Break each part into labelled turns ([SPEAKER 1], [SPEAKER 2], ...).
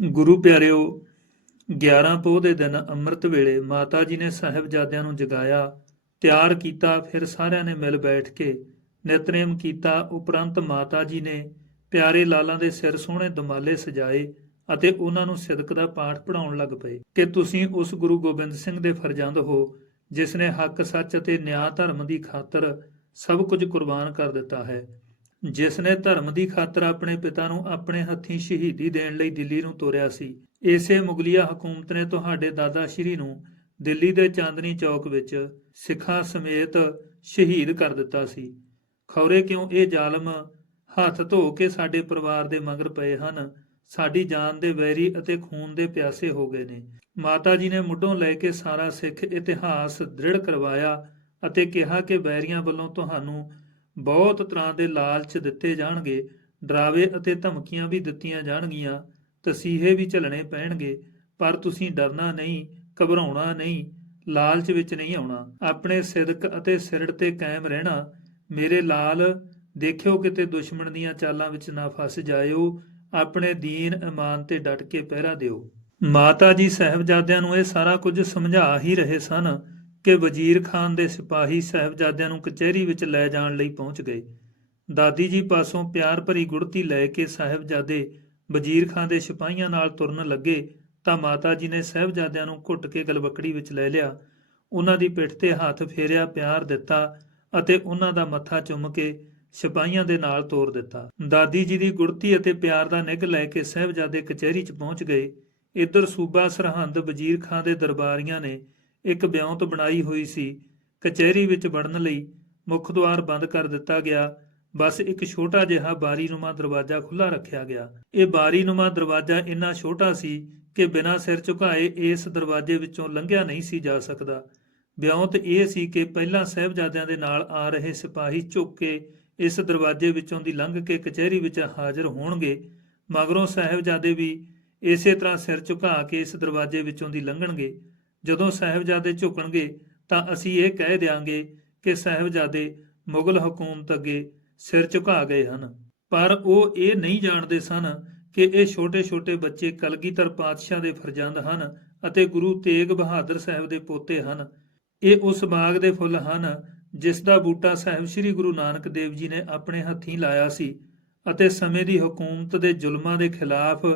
[SPEAKER 1] ਗੁਰੂ ਪਿਆਰਿਓ 11 ਪੋਹ ਦੇ ਦਿਨ ਅੰਮ੍ਰਿਤ ਵੇਲੇ ਮਾਤਾ ਜੀ ਨੇ ਸਾਹਿਬਜ਼ਾਦਿਆਂ ਨੂੰ ਜਗਾਇਆ, ਤਿਆਰ ਕੀਤਾ, ਫਿਰ ਸਾਰਿਆਂ ਨੇ ਮਿਲ ਬੈਠ ਕੇ ਨਿਤਨੇਮ ਕੀਤਾ, ਉਪਰੰਤ ਮਾਤਾ ਜੀ ਨੇ ਪਿਆਰੇ ਲਾਲਾਂ ਦੇ ਸਿਰ ਸੋਹਣੇ ਦਮਾਲੇ ਸਜਾਏ ਅਤੇ ਉਹਨਾਂ ਨੂੰ ਸਿਦਕ ਦਾ ਪਾਠ ਪੜਾਉਣ ਲੱਗ ਪਏ। ਕਿ ਤੁਸੀਂ ਉਸ ਗੁਰੂ ਗੋਬਿੰਦ ਸਿੰਘ ਦੇ ਫਰਜ਼ੰਦ ਹੋ, ਜਿਸ ਨੇ ਹੱਕ, ਸੱਚ ਅਤੇ ਨਿਆਂ ਧਰਮ ਦੀ ਖਾਤਰ ਸਭ ਕੁਝ ਕੁਰਬਾਨ ਕਰ ਦਿੱਤਾ ਹੈ। ਜਿਸ ਨੇ ਧਰਮ ਦੀ ਖਾਤਰ ਆਪਣੇ ਪਿਤਾ ਨੂੰ ਆਪਣੇ ਹੱਥੀਂ ਸ਼ਹੀਦੀ ਦੇਣ ਲਈ ਦਿੱਲੀ ਨੂੰ ਤੋਰਿਆ ਸੀ। ਇਸੇ ਮੁਗਲਿਆ ਹਕੂਮਤ ਨੇ ਤੁਹਾਡੇ ਦਾਦਾ ਸ਼੍ਰੀ ਨੂੰ ਦਿੱਲੀ ਦੇ ਚਾਂਦਨੀ ਚੌਕ ਵਿੱਚ ਸਿੱਖਾਂ ਸਮੇਤ ਸ਼ਹੀਦ ਕਰ ਦਿੱਤਾ ਸੀ। ਖੌਰੇ ਕਿਉਂ ਇਹ ਜ਼ਾਲਮ ਹੱਥ ਧੋ ਕੇ ਸਾਡੇ ਪਰਿਵਾਰ ਦੇ ਮਗਰ ਪਏ ਹਨ? ਸਾਡੀ ਜਾਨ ਦੇ ਵੈਰੀ ਅਤੇ ਖੂਨ ਦੇ ਪਿਆਸੇ ਹੋ ਗਏ ਨੇ। ਮਾਤਾ ਜੀ ਨੇ ਮੁੱਢੋਂ ਲੈ ਕੇ ਸਾਰਾ ਸਿੱਖ ਇਤਿਹਾਸ ਦ੍ਰਿੜ ਕਰਵਾਇਆ ਅਤੇ ਕਿਹਾ ਕਿ ਵੈਰੀਆਂ ਵੱਲੋਂ ਤੁਹਾਨੂੰ ਬਹੁਤ ਤਰ੍ਹਾਂ ਦੇ ਲਾਲਚ ਦਿੱਤੇ ਜਾਣਗੇ, ਡਰਾਵੇ ਅਤੇ ਧਮਕੀਆਂ ਵੀ ਦਿੱਤੀਆਂ ਜਾਣਗੀਆਂ, ਤਸੀਹੇ ਵੀ ਝੱਲਣੇ ਪੈਣਗੇ, ਪਰ ਤੁਸੀਂ ਡਰਨਾ ਨਹੀਂ, ਘਬਰਾਉਣਾ ਨਹੀਂ, ਲਾਲਚ ਵਿੱਚ ਨਹੀਂ ਆਉਣਾ। ਆਪਣੇ ਸਿਦਕ ਅਤੇ ਸਿਰੜ ਤੇ ਕਾਇਮ ਰਹਿਣਾ, ਮੇਰੇ ਲਾਲ, ਦੇਖਿਓ ਕਿਤੇ ਦੁਸ਼ਮਣ ਦੀਆਂ ਚਾਲਾਂ ਵਿੱਚ ਨਾ ਫਸ ਜਾਇਓ, ਆਪਣੇ ਦੀਨ ਇਮਾਨ ਤੇ ਡਟ ਕੇ ਪਹਿਰਾ ਦਿਓ। ਮਾਤਾ ਜੀ ਸਾਹਿਬਜ਼ਾਦਿਆਂ ਨੂੰ ਇਹ ਸਾਰਾ ਕੁਝ ਸਮਝਾ ਹੀ ਰਹੇ ਸਨ। ਕਿ ਵਜ਼ੀਰ ਖਾਨ ਦੇ ਸਿਪਾਹੀ ਸਾਹਿਬਜ਼ਾਦਿਆਂ ਨੂੰ ਕਚਹਿਰੀ ਵਿੱਚ ਲੈ ਜਾਣ ਲਈ ਪਹੁੰਚ ਗਏ। ਦਾਦੀ ਜੀ ਪਾਸੋਂ ਪਿਆਰ ਭਰੀ ਗੁੜਤੀ ਲੈ ਕੇ ਸਾਹਿਬਜ਼ਾਦੇ ਵਜ਼ੀਰ ਖਾਨ ਦੇ ਸਿਪਾਹੀਆਂ ਨਾਲ ਤੁਰਨ ਲੱਗੇ ਤਾਂ ਮਾਤਾ ਜੀ ਨੇ ਸਾਹਿਬਜ਼ਾਦਿਆਂ ਨੂੰ ਘੁੱਟ ਕੇ ਗਲਵਕੜੀ ਵਿੱਚ ਲੈ ਲਿਆ। ਉਹਨਾਂ ਦੀ ਪਿੱਠ ਤੇ ਹੱਥ ਫੇਰਿਆ, ਪਿਆਰ ਦਿੱਤਾ ਅਤੇ ਉਹਨਾਂ ਦਾ ਮੱਥਾ ਚੁੰਮ ਕੇ ਸਿਪਾਹੀਆਂ ਦੇ ਨਾਲ ਤੋਰ ਦਿੱਤਾ। ਦਾਦੀ ਜੀ ਦੀ ਗੁੜਤੀ ਅਤੇ ਪਿਆਰ ਦਾ ਨਿੱਘ ਲੈ ਕੇ ਸਾਹਿਬਜ਼ਾਦੇ ਕਚਹਿਰੀ 'ਚ ਪਹੁੰਚ ਗਏ। ਇੱਧਰ ਸੂਬਾ ਸਰਹੰਦ ਵਜ਼ੀਰ ਖਾਨ ਦੇ ਦਰਬਾਰੀਆਂ ਨੇ ਇੱਕ ਬਿਉਂਤ ਬਣਾਈ ਹੋਈ ਸੀ। ਕਚਹਿਰੀ ਵਿੱਚ ਵੜਨ ਲਈ ਮੁੱਖ ਦੁਆਰ ਬੰਦ ਕਰ ਦਿੱਤਾ ਗਿਆ। ਬਸ ਇੱਕ ਛੋਟਾ ਜਿਹਾ ਬਾਰੀਨੁਮਾ ਦਰਵਾਜ਼ਾ ਖੁੱਲਾ ਰੱਖਿਆ ਗਿਆ। ਇਹ ਬਾਰੀਨੁਮਾ ਦਰਵਾਜ਼ਾ ਇੰਨਾ ਛੋਟਾ ਸੀ ਕਿ ਬਿਨਾਂ ਸਿਰ ਝੁਕਾਏ ਇਸ ਦਰਵਾਜ਼ੇ ਵਿੱਚੋਂ ਲੰਘਿਆ ਨਹੀਂ ਸੀ ਜਾ ਸਕਦਾ। ਬਿਉਂਤ ਇਹ ਸੀ ਕਿ ਪਹਿਲਾਂ ਸਹਿਬਜ਼ਾਦਿਆਂ ਦੇ ਨਾਲ ਆ ਰਹੇ ਸਿਪਾਹੀ ਝੁੱਕ ਕੇ ਇਸ ਦਰਵਾਜ਼ੇ ਵਿੱਚੋਂ ਦੀ ਲੰਘ ਕੇ ਕਚਹਿਰੀ ਵਿੱਚ ਹਾਜ਼ਰ ਹੋਣਗੇ। ਮਗਰੋਂ ਸਾਹਿਬਜ਼ਾਦੇ ਵੀ ਇਸੇ ਤਰ੍ਹਾਂ ਸਿਰ ਝੁਕਾ ਕੇ ਇਸ ਦਰਵਾਜ਼ੇ ਵਿੱਚੋਂ ਦੀ ਲੰਘਣਗੇ। ਜਦੋਂ ਸਾਹਿਬਜ਼ਾਦੇ ਝੁਕਣਗੇ ਤਾਂ ਅਸੀਂ ਇਹ ਕਹਿ ਦਿਆਂਗੇ ਕਿ ਸਾਹਿਬਜ਼ਾਦੇ ਮੁਗਲ ਹਕੂਮਤ ਅੱਗੇ ਸਿਰ ਝੁਕਾ ਗਏ ਹਨ। ਪਰ ਉਹ ਇਹ ਨਹੀਂ ਜਾਣਦੇ ਸਨ ਕਿ ਇਹ ਛੋਟੇ-ਛੋਟੇ ਬੱਚੇ ਕਲਗੀਧਰ ਪਾਤਸ਼ਾਹ ਦੇ ਫਰਜ਼ੰਦ ਹਨ ਅਤੇ ਗੁਰੂ ਤੇਗ ਬਹਾਦਰ ਸਾਹਿਬ ਦੇ ਪੋਤੇ ਹਨ। ਇਹ ਉਸ ਬਾਗ ਦੇ ਫੁੱਲ ਹਨ ਜਿਸ ਦਾ ਬੂਟਾ ਸਾਹਿਬ ਸ੍ਰੀ ਗੁਰੂ ਨਾਨਕ ਦੇਵ ਜੀ ਨੇ ਆਪਣੇ ਹੱਥੀਂ ਲਾਇਆ ਸੀ ਅਤੇ ਸਮੇਂ ਦੀ ਹਕੂਮਤ ਦੇ ਜ਼ੁਲਮਾਂ ਦੇ ਖਿਲਾਫ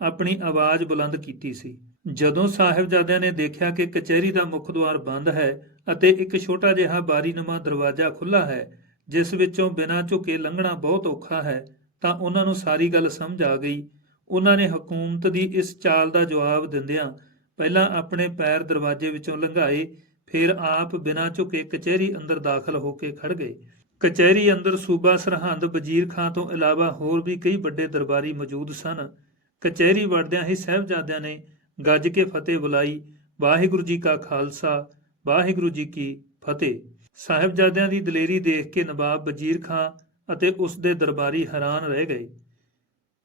[SPEAKER 1] ਆਪਣੀ ਆਵਾਜ਼ ਬੁਲੰਦ ਕੀਤੀ ਸੀ। ਜਦੋਂ ਸਾਹਿਬਜ਼ਾਦਿਆਂ ਨੇ ਦੇਖਿਆ ਕਿ ਕਚਹਿਰੀ ਦਾ ਮੁੱਖ ਦੁਆਰ ਬੰਦ ਹੈ ਅਤੇ ਇੱਕ ਛੋਟਾ ਜਿਹਾ ਬਾਰੀਨੁਮਾ ਦਰਵਾਜ਼ਾ ਖੁੱਲਾ ਹੈ, ਜਿਸ ਵਿੱਚੋਂ ਬਿਨਾਂ ਝੁਕੇ ਲੰਘਣਾ ਬਹੁਤ ਔਖਾ ਹੈ, ਤਾਂ ਉਹਨਾਂ ਨੂੰ ਸਾਰੀ ਗੱਲ ਸਮਝ ਆ ਗਈ। ਉਹਨਾਂ ਨੇ ਹਕੂਮਤ ਦੀ ਇਸ ਚਾਲ ਦਾ ਜਵਾਬ ਦਿੰਦਿਆਂ ਪਹਿਲਾਂ ਆਪਣੇ ਪੈਰ ਦਰਵਾਜ਼ੇ ਵਿੱਚੋਂ ਲੰਘਾਏ, ਫਿਰ ਆਪ ਬਿਨਾਂ ਝੁਕੇ ਕਚਹਿਰੀ ਅੰਦਰ ਦਾਖਲ ਹੋ ਕੇ ਖੜ ਗਏ। ਕਚਹਿਰੀ ਅੰਦਰ ਸੂਬਾ ਸਰਹੰਦ ਵਜ਼ੀਰ ਖਾਂ ਤੋਂ ਇਲਾਵਾ ਹੋਰ ਵੀ ਕਈ ਵੱਡੇ ਦਰਬਾਰੀ ਮੌਜੂਦ ਸਨ। ਕਚਹਿਰੀ ਵੜਦਿਆਂ ਹੀ ਸਹਿਬਜ਼ਾਦਿਆਂ ਨੇ ਗੱਜ ਕੇ ਫਤਿਹ ਬੁਲਾਈ। ਵਾਹਿਗੁਰੂ ਜੀ ਕਾ ਖਾਲਸਾ, ਵਾਹਿਗੁਰੂ ਜੀ ਕੀ ਫਤਿਹ। ਸਾਹਿਬਜ਼ਾਦਿਆਂ ਦੀ ਦਲੇਰੀ ਦੇਖ ਕੇ ਨਵਾਬ ਵਜ਼ੀਰ ਖਾਂ ਅਤੇ ਉਸ ਦੇ ਦਰਬਾਰੀ ਹੈਰਾਨ ਰਹਿ ਗਏ।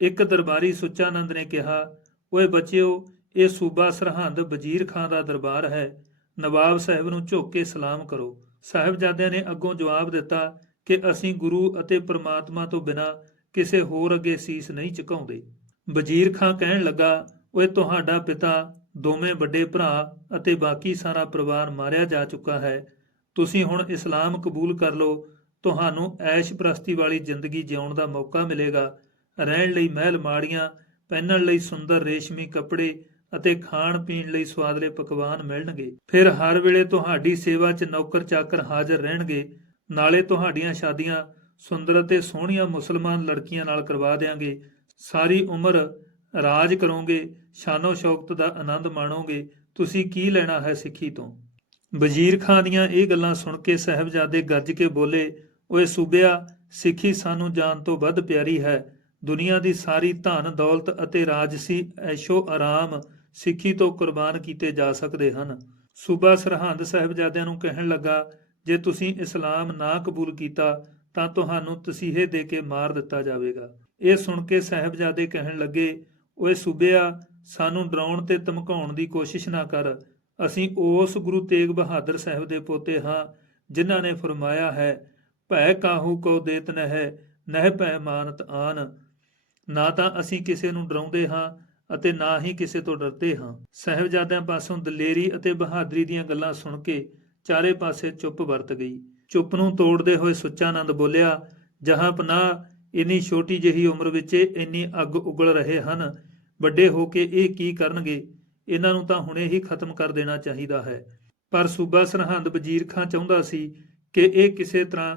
[SPEAKER 1] ਇੱਕ ਦਰਬਾਰੀ ਸੁੱਚਾਨੰਦ ਨੇ ਕਿਹਾ, ਓਏ ਬੱਚਿਓ, ਇਹ ਸੂਬਾ ਸਰਹੰਦ ਵਜ਼ੀਰ ਖਾਂ ਦਾ ਦਰਬਾਰ ਹੈ। ਨਵਾਬ ਸਾਹਿਬ ਨੂੰ ਝੁੱਕ ਕੇ ਸਲਾਮ ਕਰੋ। ਸਾਹਿਬਜ਼ਾਦਿਆਂ ਨੇ ਅੱਗੋਂ ਜਵਾਬ ਦਿੱਤਾ ਕਿ ਅਸੀਂ ਗੁਰੂ ਅਤੇ ਪ੍ਰਮਾਤਮਾ ਤੋਂ ਬਿਨਾ ਕਿਸੇ ਹੋਰ ਅੱਗੇ ਸੀਸ ਨਹੀਂ ਝੁਕਾਉਂਦੇ। ਵਜ਼ੀਰ ਖਾਂ ਕਹਿਣ ਲੱਗਾ ਓਏ ਤੁਹਾਡਾ ਪਿਤਾ, ਦੋਵੇਂ ਵੱਡੇ ਭਰਾ ਅਤੇ ਬਾਕੀ ਸਾਰਾ ਪਰਿਵਾਰ ਮਾਰਿਆ ਜਾ ਚੁੱਕਾ ਹੈ। ਤੁਸੀਂ ਹੁਣ ਇਸਲਾਮ ਕਬੂਲ ਕਰ ਲਓ। ਤੁਹਾਨੂੰ ਐਸ਼ ਪ੍ਰਸਤੀ ਵਾਲੀ ਜ਼ਿੰਦਗੀ ਜਿਉਣ ਦਾ ਮੌਕਾ ਮਿਲੇਗਾ। ਰਹਿਣ ਲਈ ਮਹਿਲ ਮਾੜੀਆਂ, ਪਹਿਨਣ ਲਈ ਸੁੰਦਰ ਰੇਸ਼ਮੀ ਕੱਪੜੇ ਅਤੇ ਖਾਣ ਪੀਣ ਲਈ ਸਵਾਦਲੇ ਪਕਵਾਨ ਮਿਲਣਗੇ। ਫਿਰ ਹਰ ਵੇਲੇ ਤੁਹਾਡੀ ਸੇਵਾ 'ਚ ਨੌਕਰ ਚਾਕਰ ਹਾਜ਼ਰ ਰਹਿਣਗੇ। ਨਾਲੇ ਤੁਹਾਡੀਆਂ ਸ਼ਾਦੀਆਂ ਸੁੰਦਰ ਅਤੇ ਸੋਹਣੀਆਂ ਮੁਸਲਮਾਨ ਲੜਕੀਆਂ ਨਾਲ ਕਰਵਾ ਦੇਾਂਗੇ ਸਾਰੀ ਉਮਰ ਰਾਜ ਕਰੋਗੇ, ਸ਼ਾਨੋ ਸ਼ੌਕਤ ਦਾ ਆਨੰਦ ਮਾਣੋਗੇ, ਤੁਸੀਂ ਕੀ ਲੈਣਾ ਹੈ ਸਿੱਖੀ ਤੋਂ? ਵਜ਼ੀਰ ਖਾਨ ਦੀਆਂ ਇਹ ਗੱਲਾਂ ਸੁਣ ਕੇ ਸਹਿਬਜ਼ਾਦੇ ਗੱਜ ਕੇ ਬੋਲੇ, ਓਏ ਸੂਬਿਆ, ਸਿੱਖੀ ਸਾਨੂੰ ਜਾਨ ਤੋਂ ਵੱਧ ਪਿਆਰੀ ਹੈ। ਦੁਨੀਆ ਦੀ ਸਾਰੀ ਧਨ, ਦੌਲਤ ਅਤੇ ਰਾਜਸੀ ਐਸ਼ੋ ਆਰਾਮ ਸਿੱਖੀ ਤੋਂ ਕੁਰਬਾਨ ਕੀਤੇ ਜਾ ਸਕਦੇ ਹਨ। ਸੂਬਾ ਸਰਹੰਦ ਸਾਹਿਬਜ਼ਾਦਿਆਂ ਨੂੰ ਕਹਿਣ ਲੱਗਾ, ਜੇ ਤੁਸੀਂ ਇਸਲਾਮ ਨਾ ਕਬੂਲ ਕੀਤਾ, ਤਾਂ ਤੁਹਾਨੂੰ ਤਸੀਹੇ ਦੇ ਕੇ ਮਾਰ ਦਿੱਤਾ ਜਾਵੇਗਾ। ਇਹ ਸੁਣ ਕੇ ਸਾਹਿਬਜ਼ਾਦੇ ਕਹਿਣ ਲੱਗੇ ਓਏ ਸੂਬਿਆ, ਸਾਨੂੰ ਡਰਾਉਣ ਤੇ ਧਮਕਾਉਣ ਦੀ ਕੋਸ਼ਿਸ਼ ਨਾ ਕਰ। ਅਸੀਂ ਉਸ ਗੁਰੂ ਤੇਗ ਬਹਾਦਰ ਸਾਹਿਬ ਦੇ ਪੋਤੇ ਹਾਂ, ਜਿਨ੍ਹਾਂ ਨੇ ਫਰਮਾਇਆ ਹੈ, ਭੈ ਕਾਹੂ ਕੋ ਦੇਤ ਨਹਿ ਨਹਿ ਭੈ ਮਾਨਤ ਆਨ। ਨਾ ਤਾਂ ਅਸੀਂ ਕਿਸੇ ਨੂੰ ਡਰਾਉਂਦੇ ਹਾਂ ਅਤੇ ਨਾ ਹੀ ਕਿਸੇ ਤੋਂ ਡਰਦੇ ਹਾਂ। ਸਹਿਬਜ਼ਾਦਿਆਂ ਪਾਸੋਂ ਦਲੇਰੀ ਅਤੇ ਬਹਾਦਰੀ ਦੀਆਂ ਗੱਲਾਂ ਸੁਣ ਕੇ ਚਾਰੇ ਪਾਸੇ ਚੁੱਪ ਵਰਤ ਗਈ। ਚੁੱਪ ਨੂੰ ਤੋੜਦੇ ਹੋਏ ਸੁੱਚਾਨੰਦ ਬੋਲਿਆ, ਜਹਾਂ ਪਨਾਹ, ਇੰਨੀ ਛੋਟੀ ਜਿਹੀ ਉਮਰ ਵਿੱਚ ਇੰਨੀ ਅੱਗ ਉਗਲ ਰਹੇ ਹਨ ਵੱਡੇ ਹੋ ਕੇ ਇਹ ਕੀ ਕਰਨਗੇ, ਇਹਨਾਂ ਨੂੰ ਤਾਂ ਹੁਣੇ ਹੀ ਖਤਮ ਕਰ ਦੇਣਾ ਚਾਹੀਦਾ ਹੈ। ਪਰ ਸੂਬਾ ਸਰਹੰਦ ਵਜ਼ੀਰ ਖਾਂ ਚਾਹੁੰਦਾ ਸੀ ਕਿ ਇਹ ਕਿਸੇ ਤਰ੍ਹਾਂ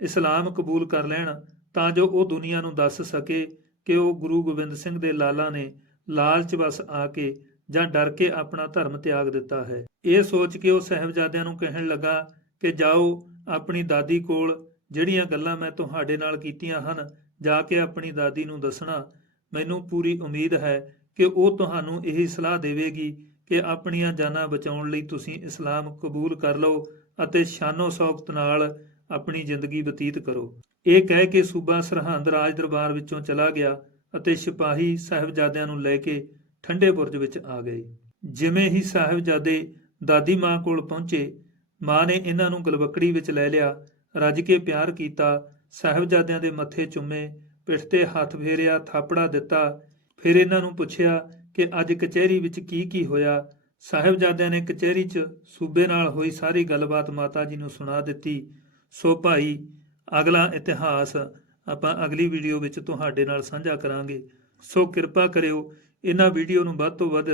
[SPEAKER 1] ਇਸਲਾਮ ਕਬੂਲ ਕਰ ਲੈਣ, ਤਾਂ ਜੋ ਉਹ ਦੁਨੀਆ ਨੂੰ ਦੱਸ ਸਕੇ ਕਿ ਉਹ ਗੁਰੂ ਗੋਬਿੰਦ ਸਿੰਘ ਦੇ ਲਾਲਾਂ ਨੇ ਲਾਲਚ ਵਸ ਆ ਕੇ ਜਾਂ ਡਰ ਕੇ ਆਪਣਾ ਧਰਮ ਤਿਆਗ ਦਿੱਤਾ ਹੈ। ਇਹ ਸੋਚ ਕੇ ਉਹ ਸਹਿਬਜ਼ਾਦਿਆਂ ਨੂੰ ਕਹਿਣ ਲੱਗਾ ਕਿ ਜਾਓ, ਆਪਣੀ ਦਾਦੀ ਕੋਲ ਜਿਹੜੀਆਂ ਗੱਲਾਂ ਮੈਂ ਤੁਹਾਡੇ ਨਾਲ ਕੀਤੀਆਂ ਹਨ, ਜਾ ਕੇ ਆਪਣੀ ਦਾਦੀ ਨੂੰ ਦੱਸਣਾ ਮੈਨੂੰ ਪੂਰੀ ਉਮੀਦ ਹੈ ਕਿ ਉਹ ਤੁਹਾਨੂੰ ਇਹੀ ਸਲਾਹ ਦੇਵੇਗੀ ਕਿ ਆਪਣੀਆਂ ਜਾਨਾਂ ਬਚਾਉਣ ਲਈ ਤੁਸੀਂ ਇਸਲਾਮ ਕਬੂਲ ਕਰ ਲਓ ਅਤੇ ਸ਼ਾਨੋ ਸ਼ੌਕਤ ਨਾਲ ਆਪਣੀ ਜ਼ਿੰਦਗੀ ਬਤੀਤ ਕਰੋ। ਇਹ ਕਹਿ ਕੇ ਸੂਬਾ ਸਰਹੰਦ ਰਾਜ ਦਰਬਾਰ ਵਿੱਚੋਂ ਚਲਾ ਗਿਆ ਅਤੇ ਸਿਪਾਹੀ ਸਾਹਿਬਜ਼ਾਦਿਆਂ ਨੂੰ ਲੈ ਕੇ ਠੰਡੇ ਬੁਰਜ ਵਿੱਚ ਆ ਗਏ। ਜਿਵੇਂ ਹੀ ਸਾਹਿਬਜ਼ਾਦੇ ਦਾਦੀ ਮਾਂ ਕੋਲ ਪਹੁੰਚੇ, ਮਾਂ ਨੇ ਇਹਨਾਂ ਨੂੰ ਗਲਵਕੜੀ ਵਿੱਚ ਲੈ ਲਿਆ, ਰੱਜ ਕੇ ਪਿਆਰ ਕੀਤਾ, ਸਾਹਿਬਜ਼ਾਦਿਆਂ ਦੇ ਮੱਥੇ ਚੁੰਮੇ ਪਿੱਠ ਤੇ ਹੱਥ ਫੇਰਿਆ, ਥਾਪੜਾ ਦਿੱਤਾ। ਫਿਰ ਇਹਨਾਂ ਨੂੰ ਪੁੱਛਿਆ ਕਿ ਅੱਜ ਕਚਹਿਰੀ ਵਿੱਚ ਕੀ ਕੀ ਹੋਇਆ? ਸਾਹਿਬਜ਼ਾਦਿਆਂ ਨੇ ਕਚਹਿਰੀ 'ਚ ਸੂਬੇ ਨਾਲ ਹੋਈ ਸਾਰੀ ਗੱਲਬਾਤ ਮਾਤਾ ਜੀ ਨੂੰ ਸੁਣਾ ਦਿੱਤੀ। ਸੋ ਭਾਈ, ਅਗਲਾ ਇਤਿਹਾਸ ਆਪਾਂ ਅਗਲੀ ਵੀਡੀਓ ਵਿੱਚ ਤੁਹਾਡੇ ਨਾਲ ਸਾਂਝਾ ਕਰਾਂਗੇ। ਸੋ ਕਿਰਪਾ ਕਰਿਓ ਇਹਨਾਂ ਵੀਡੀਓ ਨੂੰ ਵੱਧ ਤੋਂ ਵੱਧ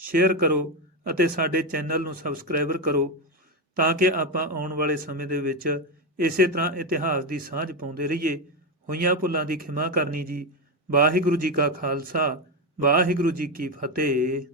[SPEAKER 1] ਸ਼ੇਅਰ ਕਰੋ ਅਤੇ ਸਾਡੇ ਚੈਨਲ ਨੂੰ ਸਬਸਕ੍ਰਾਈਬਰ ਕਰੋ ਤਾਂ ਕਿ ਆਪਾਂ ਆਉਣ ਵਾਲੇ ਸਮੇਂ ਦੇ ਵਿੱਚ ਇਸੇ ਤਰ੍ਹਾਂ ਇਤਿਹਾਸ ਦੀ ਸਾਂਝ ਪਾਉਂਦੇ ਰਹੀਏ। ਹੋਈਆਂ ਭੁੱਲਾਂ ਦੀ ਖਿਮਾ ਕਰਨੀ ਜੀ। ਵਾਹਿਗੁਰੂ ਜੀ ਕਾ ਖਾਲਸਾ ਵਾਹਿਗੁਰੂ ਜੀ ਕੀ ਫਤਿਹ।